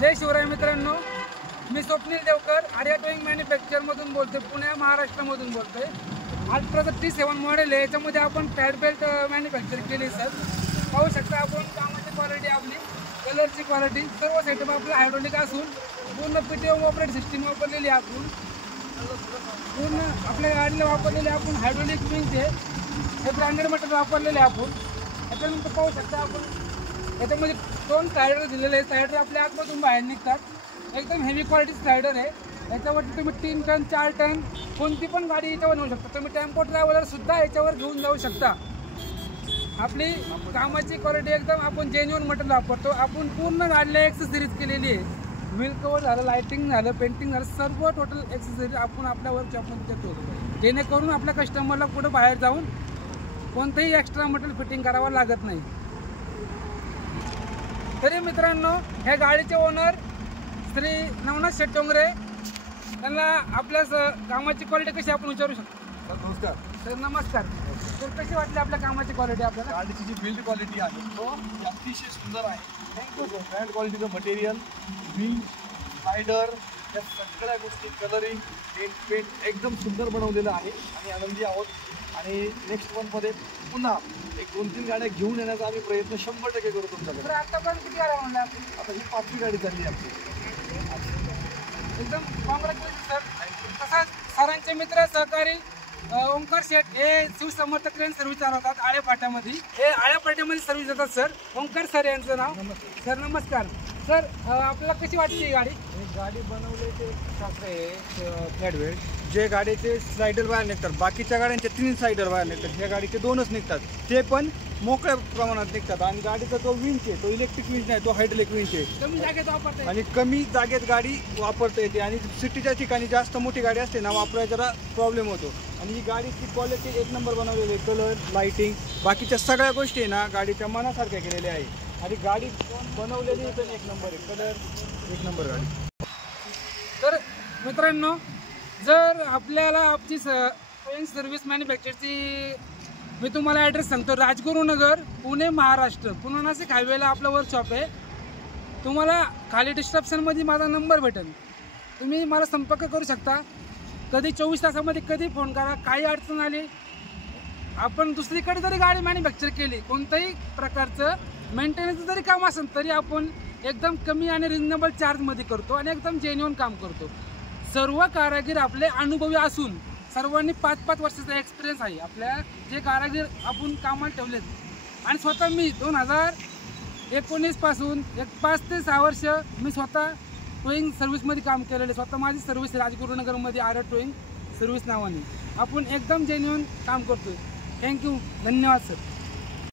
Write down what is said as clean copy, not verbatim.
जय शिवराय मित्रांनो, मी स्वप्नील देवकर आर्या टोइंग मॅन्युफॅक्चरमधून बोलतोय, पुणे महाराष्ट्रामधून बोलतोय। अल्ट्राचं T7 मॉडेल आहे, याच्यामध्ये आपण पॅड बेल्ट मॅन्युफॅक्चर केली सर। पाहू शकता आपण कामाची क्वालिटी, आपली कलरची क्वालिटी, सर्व सेटअप आपलं हायड्रोलिक असून पूर्ण पीटीओ ऑपरेट सिस्टीम वापरलेली आहे। आपण पूर्ण आपल्या गाडीला वापरलेले आपण हायड्रोलिक विंगचे हे ब्रँडेड मटेरियल वापरलेले आहे। आपण याच्यानंतर पाहू शकता आपण याच्यामध्ये 2 स्लायडर दिलेले आहेत। स्लायडर आपल्या आतमधून बाहेर निघतात, एकदम हेवी क्वालिटी स्लायडर आहे। याच्यावरती तुम्ही 3 टन 4 टन कोणती पण गाडी याच्यावर नेऊ शकता। तुम्ही टेम्पो ट्रॅव्हलर सुद्धा याच्यावर घेऊन जाऊ शकता। आपली कामाची क्वालिटी एकदम आपण जेन्युइन मटेरियल वापरतो। आपण पूर्ण गाडीला एक्सेसरीज केलेली आहे, व्हील कवर झालं, लाइटिंग झालं, पेंटिंग झालं, सर्व टोटल एक्सेसरीज आपण आपल्या वर्कशॉपमध्ये देतो, जेणेकरून आपल्या कस्टमरला कुठं बाहेर जाऊन कोणतंही एक्स्ट्रा मटेरियल फिटिंग करावं लागत नाही। तरी मित्रांनो, ह्या गाडीचे ओनर श्री नवनाथ शेट्टोंगरे, त्यांना आपल्या कामाची क्वालिटी कशी आपण विचारू शकतो? सर नमस्कार। सर नमस्कार। तर कशी वाटली आपल्या कामाची क्वालिटी? आपल्याला गाडीची जी बिल्ड क्वालिटी आहे तो अतिशय सुंदर आहे। Thank you sir. ब्रँड क्वालिटीचं मटेरियल, व्हील, स्लायडर, या सगळ्या गोष्टी, कलरिंग, पेंट एकदम सुंदर बनवलेलं आहे आणि आनंदी आहोत। आणि नेक्स्ट मंथमध्ये पुन्हा 1-2-3 गाड्या घेऊन येण्याचा आम्ही प्रयत्न 100% करू तुमच्याकडे। आतापर्यंत किती गाड्या म्हणल्या आपण? आता ही 5वी गाडी चालली आहे आमची। एकदम कॉंग्रॅच्युलेशन सर। तसाच सरांचे मित्र सहकारी ओंकार शेठ हे शिवसमर्थ क्रेन सर्व्हिस चालवतात आळ्या फाट्यामध्ये। हे आळ्या फाट्यामध्ये सर्व्हिस देतात सर। ओंकार सर यांचं नाव। सर नमस्कार। सर आपल्याला कशी वाटते ही गाडी? गाडी बनवल्याचे शास्त्र आहे फ्लॅटवेट, जे गाडीचे स्लायडर बाहेर निघतात, बाकीच्या गाड्यांचे 3 स्लायडर बाहेर निघतात, ह्या गाडीचे 2च निघतात, ते पण मोकळ्या प्रमाणात निघतात। आणि गाडीचा जो विंच आहे तो इलेक्ट्रिक विंच नाही, तो हायड्रोलिक विंच आहे। कमी जागेत वापरते आणि कमी जागेत गाडी वापरता येते। आणि सिटीच्या ठिकाणी जास्त मोठी गाडी असते ना, वापरायला जरा प्रॉब्लेम होतो। आणि ही गाडीची क्वालिटी 1 नंबर बनवलेली आहे। कलर, लाइटिंग, बाकीच्या सगळ्या गोष्टी आहे ना गाडीच्या मनासारख्या केलेल्या आहे। आणि गाडी बनवलेली पण 1 नंबर आहे, कलर 1 नंबर गाडी। तर मित्रांनो, जर आपल्याला आपली सर्व्हिस मॅन्युफॅक्चरची मी तुम्हाला ॲड्रेस सांगतो, राजगुरुनगर, पुणे महाराष्ट्र, पुणे नाशिक हायवेला आपलं वर्कशॉप आहे। तुम्हाला खाली डिस्क्रिप्शनमध्ये माझा नंबर भेटेल, तुम्ही मला संपर्क करू शकता। कधी 24 तासामध्ये कधी फोन करा, काही अडचण आली, आपण दुसरीकडे जरी गाडी मॅन्युफॅक्चर केली, कोणत्याही प्रकारचं मेंटेनन्सचं जरी काम असेल तरी आपण एकदम कमी आणि रिजनेबल चार्जमध्ये करतो आणि एकदम जेन्युइन काम करतो। सर्व कारागीर आपले अनुभवी असून सर्वांनी 5-5 वर्षाचा एक्सपिरियन्स आहे। आपल्या जे कारागीर आपण कामाला ठेवलेत, आणि स्वतः मी 2019 पासून 5 ते 6 वर्ष मी स्वतः टोईंग सर्व्हिसमध्ये काम केलेले। स्वतः माझी सर्व्हिस राजगुरुनगरमध्ये आर्या टोईंग सर्व्हिस नावाने आपण एकदम जेन्युइन काम करतो। थँक्यू, धन्यवाद सर।